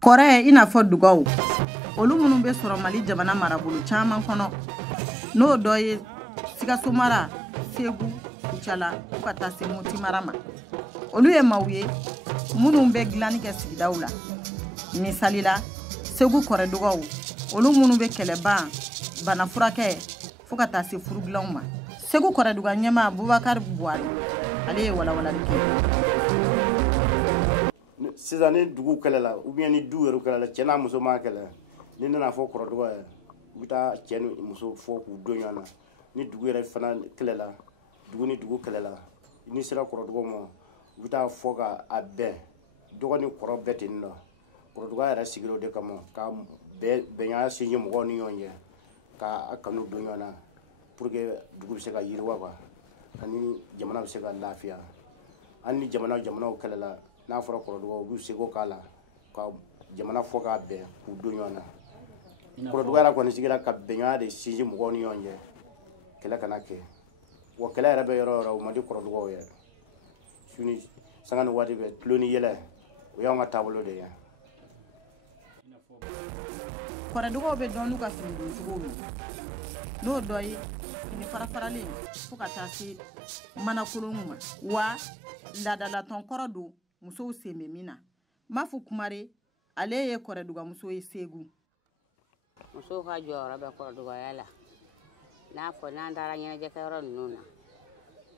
kɔrɛ ina fɔ dugaw olu minnu bɛ sɔrɔ Mali jamana marabolo caman kɔnɔ n'o dɔ ye Sikaso mara, Segu, Kucala fo ka taa se Moti mara ma olu ye maaw ye minnu bɛ dilanni kɛ sigidaw la misali la Segu kɔrɛ dugaw olu minnu bɛ kɛlɛban bana furakɛ fo ka taa se furudilanw ma Segu kɔrɛ duga ɲɛma Bubakari Buhari ale ye walawalali kɛ sisan ni dugu kɛlɛla ou bien ni du yɛrɛ kɛlɛla cɛ n'a muso ma kɛlɛ ni nana fɔ kɔrɔ duga ye u bɛ taa cɛ ni muso fɔ k'u don ɲɔgɔn na ni dugu yɛrɛ fana kɛlɛla dugu ni dugu kɛlɛla ni sera kɔrɔ duga ma u bɛ taa fɔ ka a bɛn dɔgɔ ni kɔrɔ bɛɛ ten nɔ kɔrɔ duga yɛrɛ sigila o de kama ka bɛnya sinji mɔgɔw ni ɲɔgɔn cɛ ka kanu don ɲɔgɔn na pour que dugu bɛ se ka yiriwa quoi ani jamana bɛ se ka lafiya hali ni jamanaw kɛlɛla n'a fɔra kɔrɔ duga u b'u seko k'a la ka jamana fɔ k'a bɛn k'u don ɲɔgɔn na kɔrɔ duga yɛrɛ kɔni sigira ka bɛnya de sinji mɔgɔw ni ɲɔgɔn cɛ kɛlɛ kana kɛ wa kɛlɛ yɛrɛ bɛ yɔrɔ o yɔrɔ o man di kɔrɔ dugaw ye suni sanga ni waati bɛɛ tulo ni yɛlɛ o y'anw ka taabolo de ye kɔrɛ dugaw bɛ dɔn n'u ka fini don cogo ye n'o dɔ ye fini farafaralen fo ka taa se manakolon ma wa laadalatɔn kɔrɔ don musow sen bɛ min na Mafu Kumare ale ye kɔrɛ duga muso ye Segu musow ka jɔyɔrɔ bɛ kɔrɔ dugaya la n'a fɔ n'an taara ɲɛnajɛkɛyɔrɔ ninnu na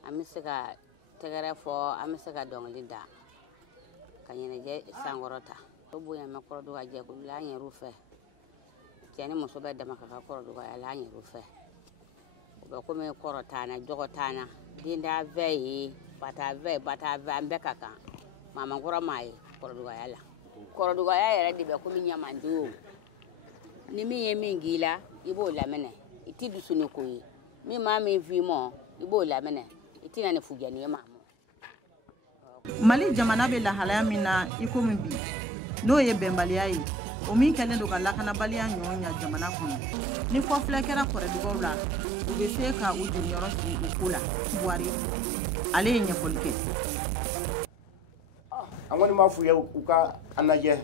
an bɛ se ka tɛgɛrɛ fɔ an bɛ se ka dɔnkili da ka ɲɛnajɛ sankɔrɔ ta o bonya mɛ kɔrɔ duga jɛkulu la an yɛrɛ fɛ cɛ ni muso bɛ dama ka kɔrɔ dugaya la an yɛrɛ fɛ o bɛ komi kɔrɔ taana jɔgɔ taana dinda vɛ ye bata vɛ an bɛɛ ka kan mama kɔrɔ maa ye kɔrɔ dugaya la kɔrɔ dugaya yɛrɛ de bɛ komi ɲamandenw ni min ye min k'i la i b'o laminɛ i ti dusu ni ko ye min maa min f'i ma i b'o laminɛ i tina ni fujani ye maa ma Mali jamana bɛ lahalaya min na i komi bi n'o ye bɛnbaliya ye o min kɛlen don ka lakanabaliya ɲɔgɔn ɲa jamana kɔnɔ ni kɔfilɛ kɛra kɔrɛ dugaw la u bɛ se ka u jeniyɔrɔ sigi u ko la Buhari ale ye ɲɛfɔli kɛ an kɔni b'a f'u ye u ka an lajɛ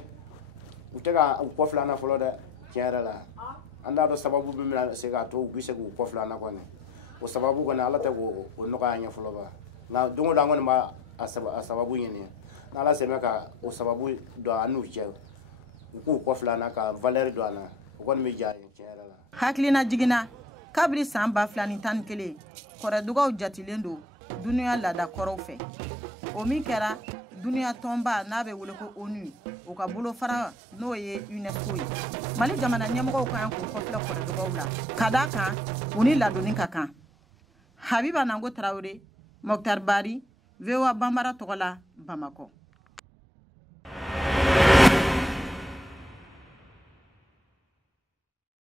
u tɛ ka u kɔfilɛ an na fɔlɔ dɛ tiɲɛ yɛrɛ la an t'a dɔn sababu min bɛna se k'a to u bɛ se k'u kɔfilɛ an na kɔni o sababu kɔni Ala tɛ k'o nɔgɔya an ɲɛ fɔlɔ ba nka don o don an kɔni b'a sababu ɲini n'Ala sɛbɛn ka o sababu don an n'u cɛ u k'u kɔfilɛ an na ka valeur don an na o kɔni bɛ diya an ye tiɲɛ yɛrɛ la hakilina jiginna kabiri san 2011 kɔrɛ dugaw jatilen don duniya laada kɔrɔw fɛ o min kɛra duniya tɔnba n'a bɛ wele ko ONU o ka bolofara n'o ye UNESCO ye Mali jamana ɲɛmɔgɔw kan k'u kɔfilɛ kɔrɛ dugaw la ka d'a kan u ni ladonni ka kan Habiba Nango Tarawele Mokhtar Bari VOA Bambara tɔgɔ la Bamakɔ